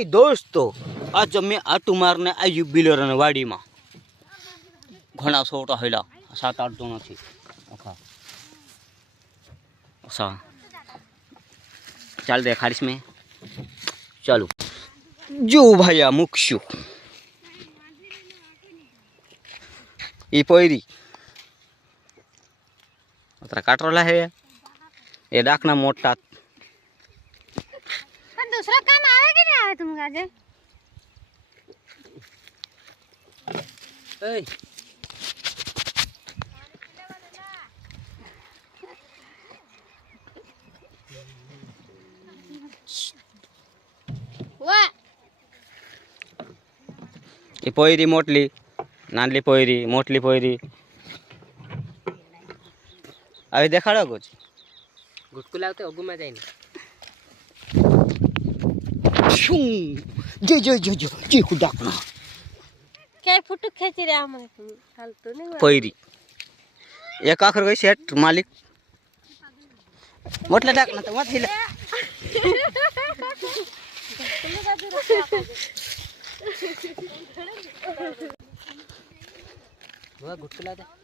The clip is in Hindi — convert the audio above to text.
हाय दोस्तों, आज मैं आटू मारने आयु बिलोर वाड़ी में घना छोटा हेला 7-8 जणा थी चाल देखाड़ीश में चालू जो भाई मुकशु ये पोयरी काटरोला है ये डाकना मोटा दूसरा काम आवे कि नहीं आवे तुमका जे ए वाह ये पोयरी मोटली नानली पोयरी मोटली पोयरी अभी देखाड़ो कुछ गुटकू लावते अगू में जाए जे डाकना क्या फोटो खींच रहे हम फालतू नहीं पोयरी एक आखिर गई सेट मालिक मोटले डाकना तो मत हिले गुटकू लावते